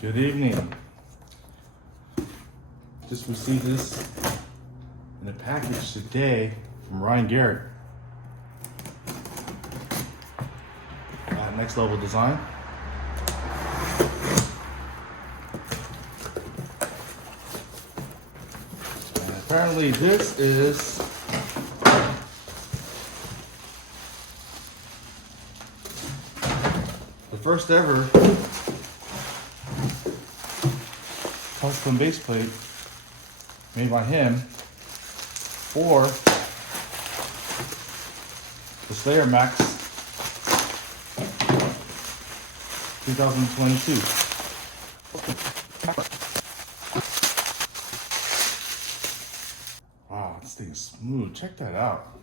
Good evening. Just received this in a package today from Garrett. Next level design. And apparently this is the first ever custom baseplate made by him for the Slayer Max 2022. Wow, this thing is smooth. Check that out.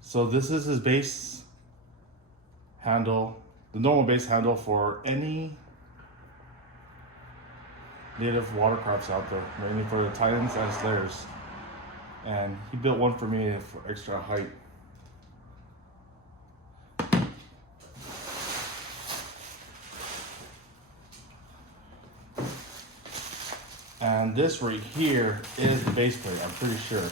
So this is his base handle, the normal base handle for any native watercrafts out there, mainly for the Titans and Slayers. And he built one for me for extra height. And this right here is the base plate, I'm pretty sure.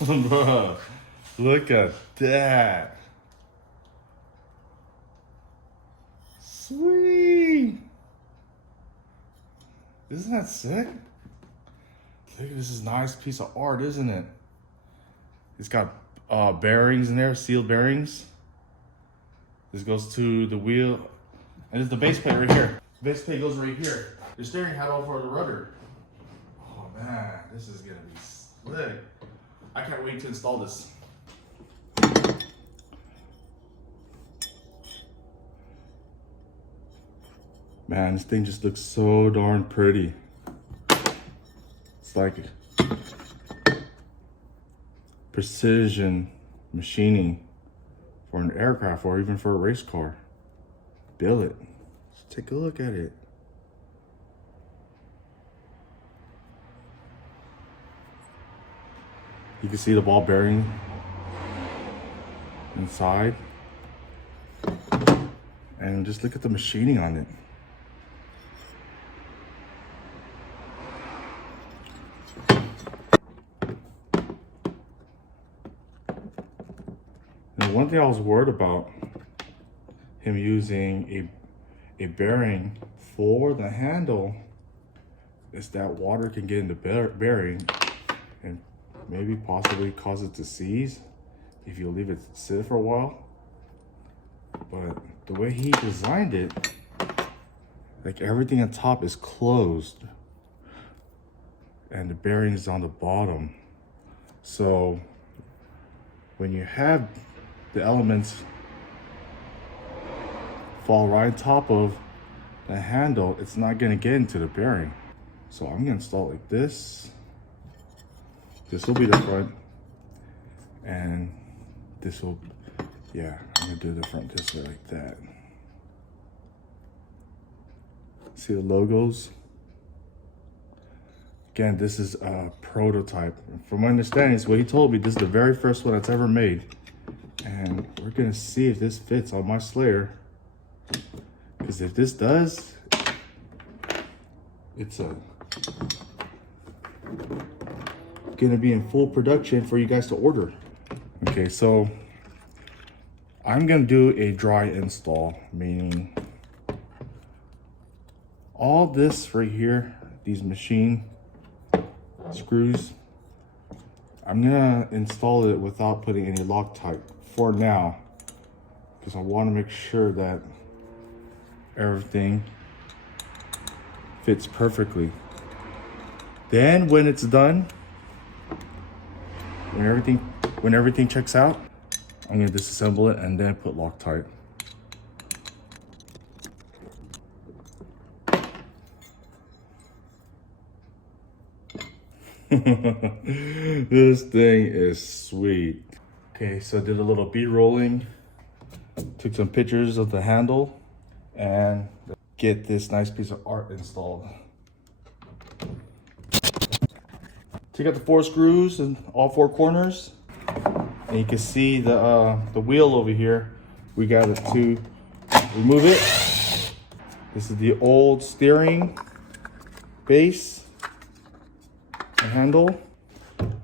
Bro, look at that. Sweet. Isn't that sick? Look at this is a nice piece of art, isn't it? It's got bearings in there, sealed bearings. This goes to the wheel. And it's the base plate right here. The base plate goes right here. The steering handle for the rudder. Oh man, this is gonna be slick. I can't wait to install this. Man, this thing just looks so darn pretty. It's like precision machining for an aircraft or even for a race car. Build it. Just take a look at it. You can see the ball bearing inside. And just look at the machining on it. And one thing I was worried about him using a bearing for the handle is that water can get in the bearing and maybe possibly cause it to seize if you leave it sit for a while. But the way he designed it, like everything on top is closed and the bearing is on the bottom. So when you have the elements fall right on top of the handle, it's not gonna get into the bearing. So I'm gonna install it like this. This will be the front, and this will, yeah, I'm gonna do the front this way like that. See the logos? Again, this is a prototype. From my understanding, it's what he told me, this is the very first one that's ever made. And we're gonna see if this fits on my Slayer. Because if this does, it's gonna be in full production for you guys to order. Okay, so I'm gonna do a dry install, meaning all this right here, these machine screws, I'm gonna install it without putting any Loctite for now, because I want to make sure that everything fits perfectly. Then when it's done, when everything checks out, I'm gonna disassemble it and then put Loctite. This thing is sweet. Okay, so I did a little bead rolling, took some pictures of the handle, and get this nice piece of art installed. Take out the 4 screws in all 4 corners. And you can see the wheel over here. We got it to remove it. This is the old steering base and handle.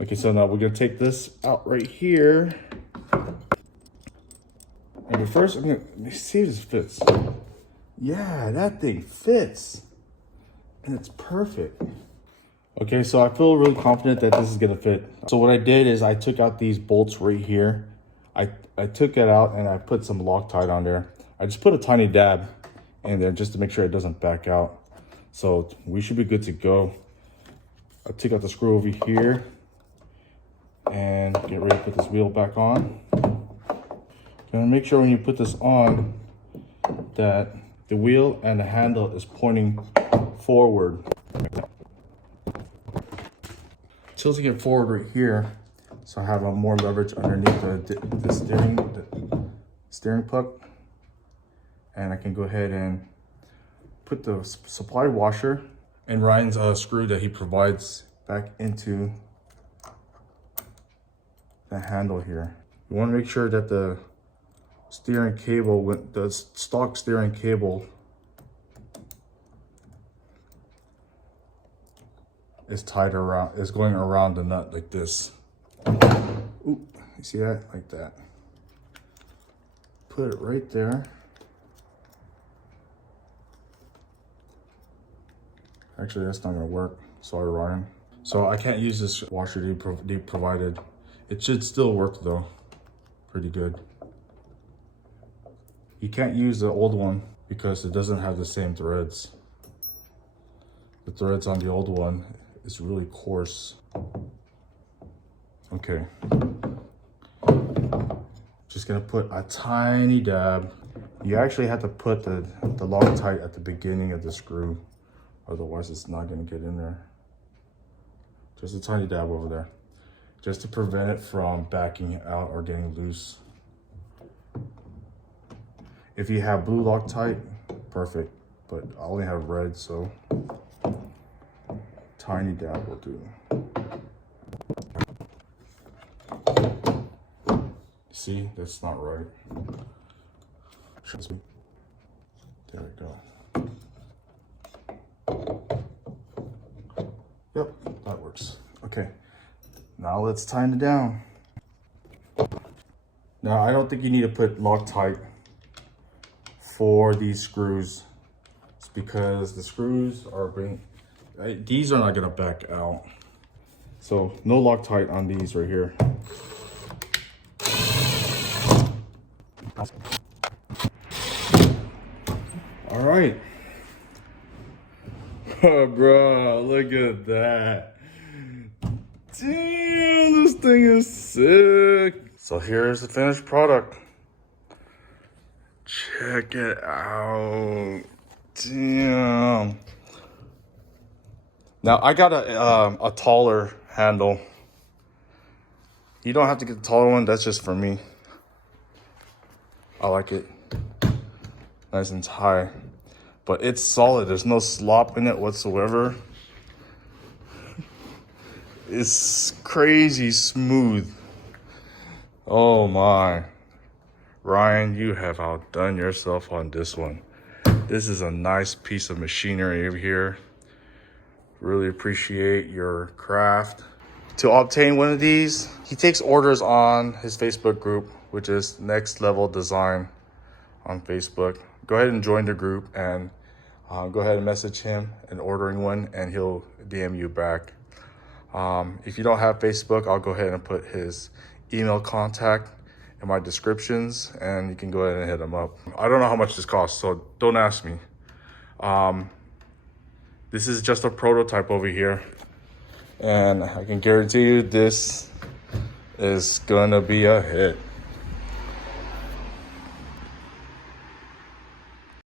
Okay, so now we're gonna take this out right here. And but first, let me see if this fits. Yeah, that thing fits. And it's perfect. Okay, so I feel really confident that this is gonna fit. So what I did is I took out these bolts right here. I took it out and I put some Loctite on there. I just put a tiny dab in there just to make sure it doesn't back out. So we should be good to go. I took out the screw over here and get ready to put this wheel back on. Gonna make sure when you put this on that the wheel and the handle is pointing forward. Tilting it forward right here, so I have more leverage underneath the steering puck, and I can go ahead and put the supply washer and Ryan's screw that he provides back into the handle here. You want to make sure that the steering cable, with the stock steering cable, is tied around, is going around the nut like this. Ooh, you see that? Like that. Put it right there. Actually, that's not gonna work. Sorry, Ryan. So I can't use this washer they provided. It should still work though, pretty good. You can't use the old one because it doesn't have the same threads. The threads on the old one is really coarse. Okay. Just gonna put a tiny dab. You actually have to put the Loctite at the beginning of the screw, otherwise it's not gonna get in there. Just a tiny dab over there, just to prevent it from backing out or getting loose. If you have blue Loctite, perfect, but I only have red, so tiny dab will do. See, that's not right. There we go. Yep, that works. Okay, now let's tighten it down. Now, I don't think you need to put Loctite for these screws. It's because the screws are these are not gonna back out. So no Loctite on these right here. All right. Oh, bro, look at that. Damn, this thing is sick. So here's the finished product. Check it out. Damn. Now I got a taller handle. You don't have to get the taller one, that's just for me. I like it nice and high, but it's solid. There's no slop in it whatsoever. It's crazy smooth. Oh my. Ryan, you have outdone yourself on this one. This is a nice piece of machinery over here. Really appreciate your craft. To obtain one of these, he takes orders on his Facebook group, which is Next Level Design on Facebook. Go ahead and join the group and go ahead and message him and ordering one, and he'll DM you back. If you don't have Facebook, I'll go ahead and put his email contact in my descriptions, and you can go ahead and hit him up. I don't know how much this costs, so don't ask me. This is just a prototype over here, and I can guarantee you this is gonna be a hit.